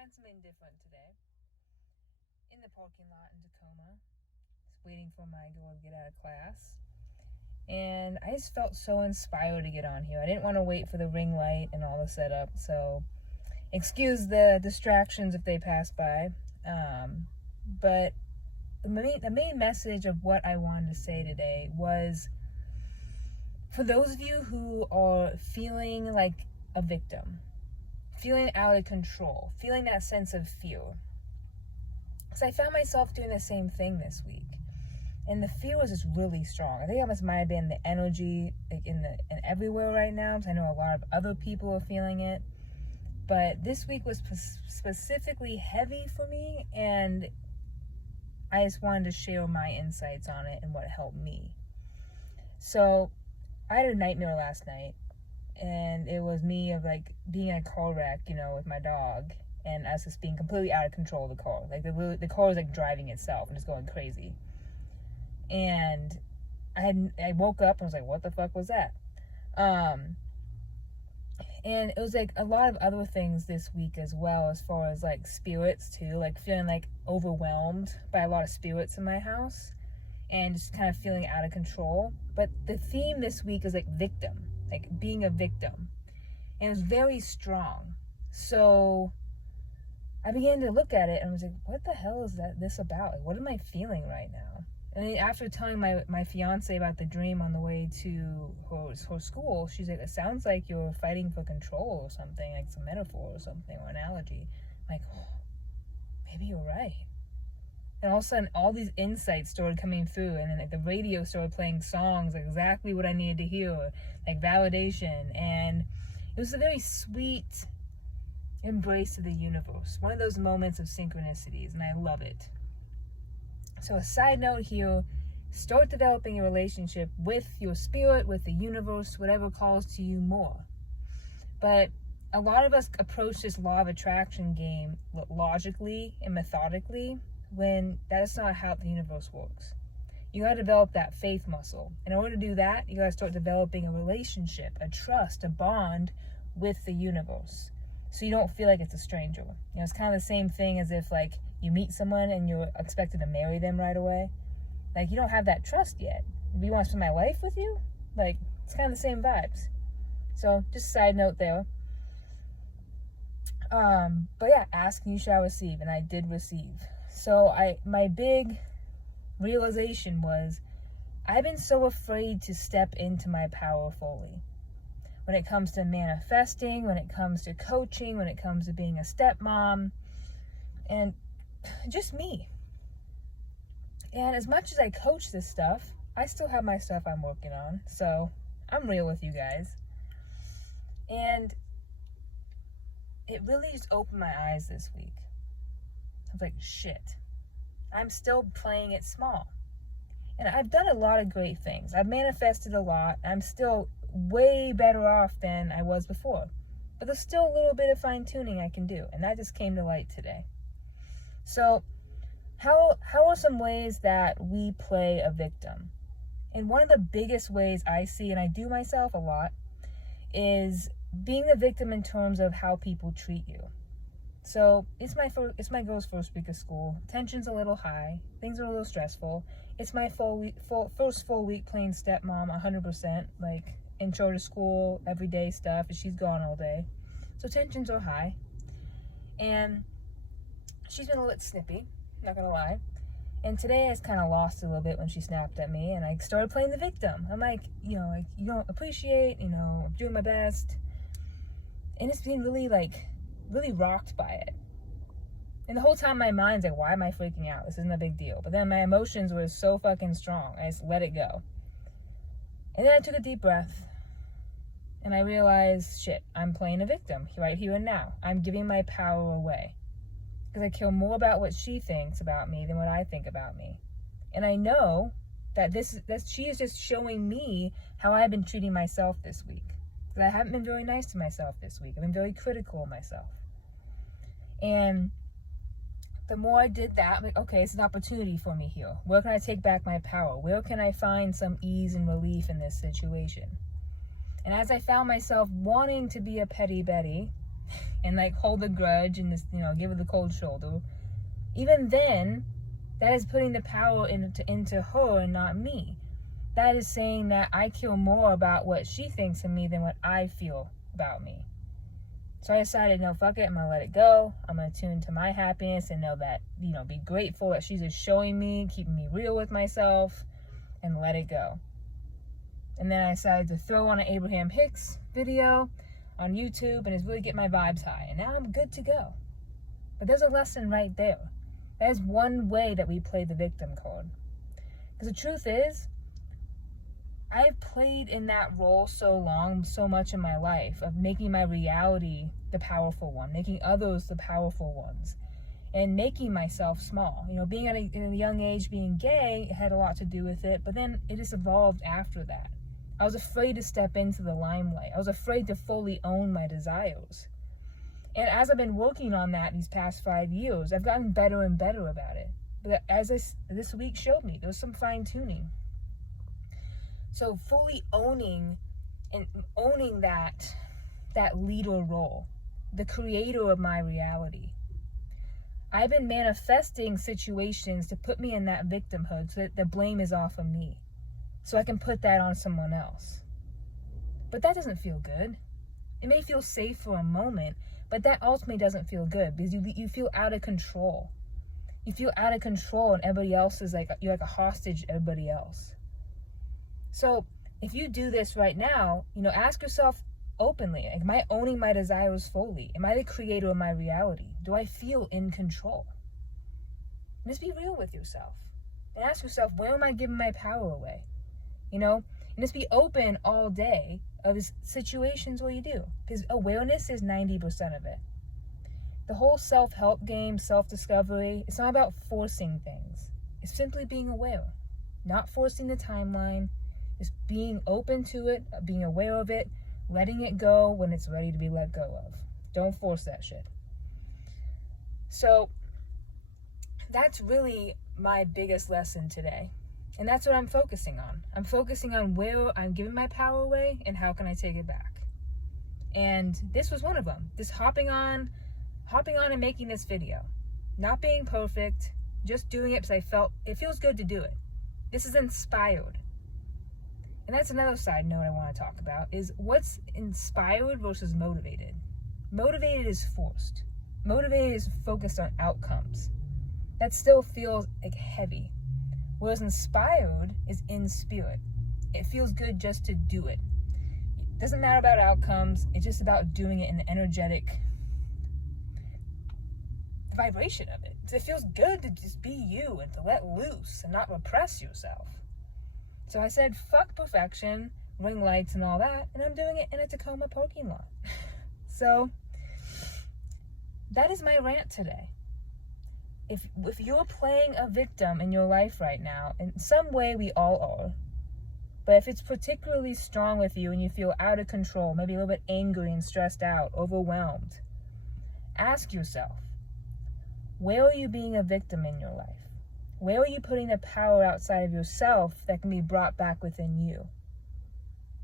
Planned something different today. In the parking lot in Tacoma, just waiting for my girl to get out of class. And I just felt so inspired to get on here. I didn't want to wait for the ring light and all the setup, so excuse the distractions if they pass by. But the main message of what I wanted to say today was, for those of you who are feeling like a victim, feeling out of control, feeling that sense of fear. Because I found myself doing the same thing this week. And the fear was just really strong. I think it might have been the energy in everywhere right now, because I know a lot of other people are feeling it. But this week was specifically heavy for me, and I just wanted to share my insights on it and what helped me. So I had a nightmare last night, and it was me of like being in a car wreck, with my dog, and us just being completely out of control of the car. Like the car was like driving itself and just going crazy. And I woke up and was like, what the fuck was that? And it was like a lot of other things this week as well, as far as like spirits too, like feeling like overwhelmed by a lot of spirits in my house and just kind of feeling out of control. But the theme this week is like victim, like being a victim. And it was very strong. So I began to look at it and was like, what the hell is this about? Like, what am I feeling right now? And then after telling my fiance about the dream on the way to her school, she's like, it sounds like you're fighting for control or something, like some metaphor or something, or analogy. I'm like, oh, maybe you're right. And all of a sudden, all these insights started coming through, and then like, the radio started playing songs, like, exactly what I needed to hear, like validation. And it was a very sweet embrace of the universe, one of those moments of synchronicities, and I love it. So a side note here, start developing a relationship with your spirit, with the universe, whatever calls to you more. But a lot of us approach this law of attraction game logically and methodically, when that's not how the universe works. You gotta develop that faith muscle. In order to do that, you gotta start developing a relationship, a trust, a bond with the universe, so you don't feel like it's a stranger. It's kind of the same thing as if like you meet someone and you're expected to marry them right away. Like, you don't have that trust yet. Do you want to spend my life with you? Like, it's kind of the same vibes. So, just a side note there. But yeah, ask and you shall receive, and I did receive. So, my big realization was, I've been so afraid to step into my power fully. When it comes to manifesting, when it comes to coaching, when it comes to being a stepmom, and just me. And as much as I coach this stuff, I still have my stuff I'm working on. So I'm real with you guys. And it really just opened my eyes this week. I was like, shit, I'm still playing it small. And I've done a lot of great things. I've manifested a lot. I'm still way better off than I was before. But there's still a little bit of fine tuning I can do. And that just came to light today. So, how are some ways that we play a victim? And one of the biggest ways I see, and I do myself a lot, is being a victim in terms of how people treat you. So it's my girl's first week of school. Tension's a little high. Things are a little stressful. It's my first full week playing stepmom 100%, like intro to school, everyday stuff, and she's gone all day. So tensions are high. And she's been a little snippy, not gonna lie. And today I was kind of lost a little bit when she snapped at me, and I started playing the victim. I'm like, you don't appreciate, I'm doing my best. And it's been really rocked by it. And the whole time my mind's like, why am I freaking out? This isn't a big deal. But then my emotions were so fucking strong. I just let it go. And then I took a deep breath. And I realized, shit, I'm playing a victim right here and now. I'm giving my power away. Because I care more about what she thinks about me than what I think about me. And I know that she is just showing me how I've been treating myself this week. Because I haven't been very nice to myself this week. I've been very critical of myself. And the more I did that, I'm like, okay, it's an opportunity for me here. Where can I take back my power? Where can I find some ease and relief in this situation? And as I found myself wanting to be a petty Betty, and like hold a grudge and this, give her the cold shoulder, even then, that is putting the power into her and not me. That is saying that I care more about what she thinks of me than what I feel about me. So I decided, no, fuck it, I'm going to let it go. I'm going to tune to my happiness and know that, be grateful that she's just showing me, keeping me real with myself, and let it go. And then I decided to throw on an Abraham Hicks video on YouTube and just really get my vibes high. And now I'm good to go. But there's a lesson right there. That is one way that we play the victim card. Because the truth is, I've played in that role so long, so much in my life, of making my reality the powerful one, making others the powerful ones, and making myself small. Being at a young age, being gay, it had a lot to do with it, but then it just evolved after that. I was afraid to step into the limelight. I was afraid to fully own my desires. And as I've been working on that these past 5 years, I've gotten better and better about it. But as this week showed me, there was some fine-tuning. So fully owning that leader role, the creator of my reality. I've been manifesting situations to put me in that victimhood so that the blame is off of me, so I can put that on someone else. But that doesn't feel good. It may feel safe for a moment, but that ultimately doesn't feel good because you feel out of control. You feel out of control and everybody else is you're like a hostage to everybody else. So if you do this right now, ask yourself openly, am I owning my desires fully? Am I the creator of my reality? Do I feel in control? And just be real with yourself and ask yourself, where am I giving my power away? And just be open all day of situations where you do, because awareness is 90% of it. The whole self-help game, self-discovery, it's not about forcing things. It's simply being aware, not forcing the timeline. Just being open to it, being aware of it, letting it go when it's ready to be let go of. Don't force that shit. So that's really my biggest lesson today. And that's what I'm focusing on. I'm focusing on where I'm giving my power away and how can I take it back. And this was one of them. Just hopping on and making this video. Not being perfect, just doing it because it feels good to do it. This is inspired. And that's another side note I want to talk about, is what's inspired versus motivated. Motivated is forced. Motivated is focused on outcomes. That still feels heavy. Whereas inspired is in spirit. It feels good just to do it. It doesn't matter about outcomes. It's just about doing it in the energetic vibration of it. It feels good to just be you and to let loose and not repress yourself. So I said, fuck perfection, ring lights and all that, and I'm doing it in a Tacoma parking lot. So that is my rant today. If you're playing a victim in your life right now, in some way we all are, but if it's particularly strong with you and you feel out of control, maybe a little bit angry and stressed out, overwhelmed, ask yourself, where are you being a victim in your life? Where are you putting the power outside of yourself that can be brought back within you?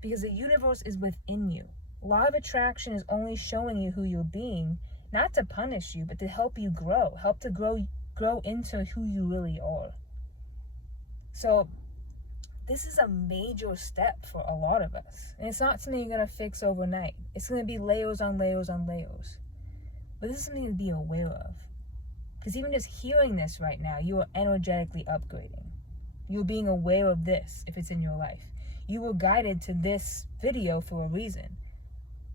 Because the universe is within you. Law of attraction is only showing you who you're being, not to punish you, but to help you grow. Help to grow into who you really are. So this is a major step for a lot of us. And it's not something you're going to fix overnight. It's going to be layers on layers on layers. But this is something to be aware of. Because even just hearing this right now, you are energetically upgrading. You're being aware of this if it's in your life. You were guided to this video for a reason.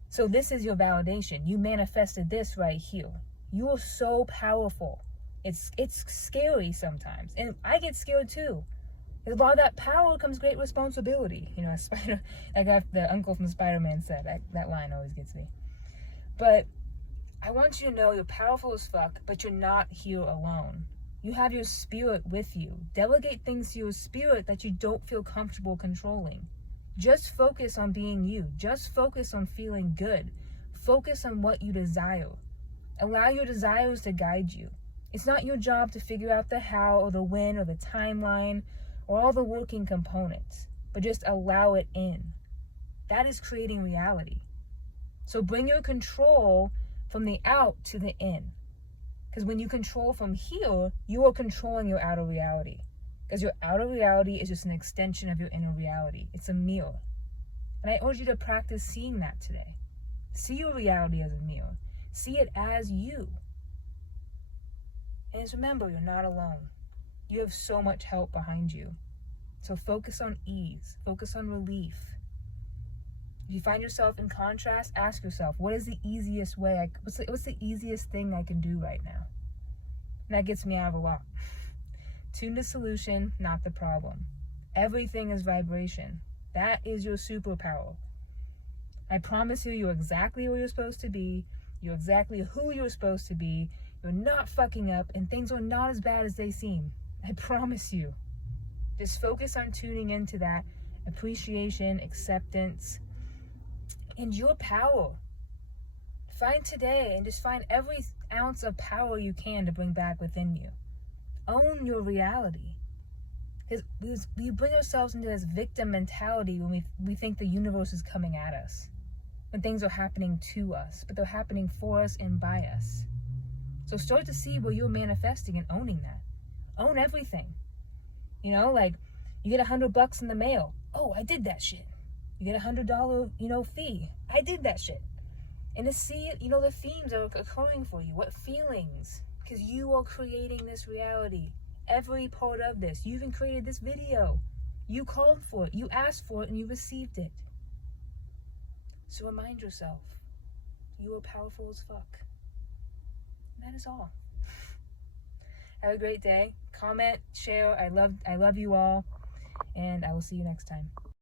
So this is your validation. You manifested this right here. You are so powerful. It's scary sometimes. And I get scared too. With all that power comes great responsibility. Like the uncle from Spider-Man said. That line always gets me. But I want you to know you're powerful as fuck, but you're not here alone. You have your spirit with you. Delegate things to your spirit that you don't feel comfortable controlling. Just focus on being you. Just focus on feeling good. Focus on what you desire. Allow your desires to guide you. It's not your job to figure out the how or the when or the timeline or all the working components, but just allow it in. That is creating reality. So bring your control from the out to the in. Because when you control from here, you are controlling your outer reality. Because your outer reality is just an extension of your inner reality. It's a mirror. And I urge you to practice seeing that today. See your reality as a mirror. See it as you. And just remember, you're not alone. You have so much help behind you. So focus on ease. Focus on relief. If you find yourself in contrast, ask yourself, what is the easiest way? What's the easiest thing I can do right now? And that gets me out of a lot. Tune the solution, not the problem. Everything is vibration. That is your superpower. I promise you, you're exactly where you're supposed to be. You're exactly who you're supposed to be. You're not fucking up, and things are not as bad as they seem. I promise you. Just focus on tuning into that appreciation, acceptance, and your power. Find today and just find every ounce of power you can to bring back within you. Own your reality. Because we bring ourselves into this victim mentality when we think the universe is coming at us. When things are happening to us, but they're happening for us and by us. So start to see where you're manifesting and owning that. Own everything. You know, like you get $100 in the mail. Oh, I did that shit. You get $100, fee. I did that shit. And to see, the themes that are occurring for you. What feelings? Because you are creating this reality. Every part of this. You even created this video. You called for it. You asked for it and you received it. So remind yourself, you are powerful as fuck. And that is all. Have a great day. Comment, share. I love you all. And I will see you next time.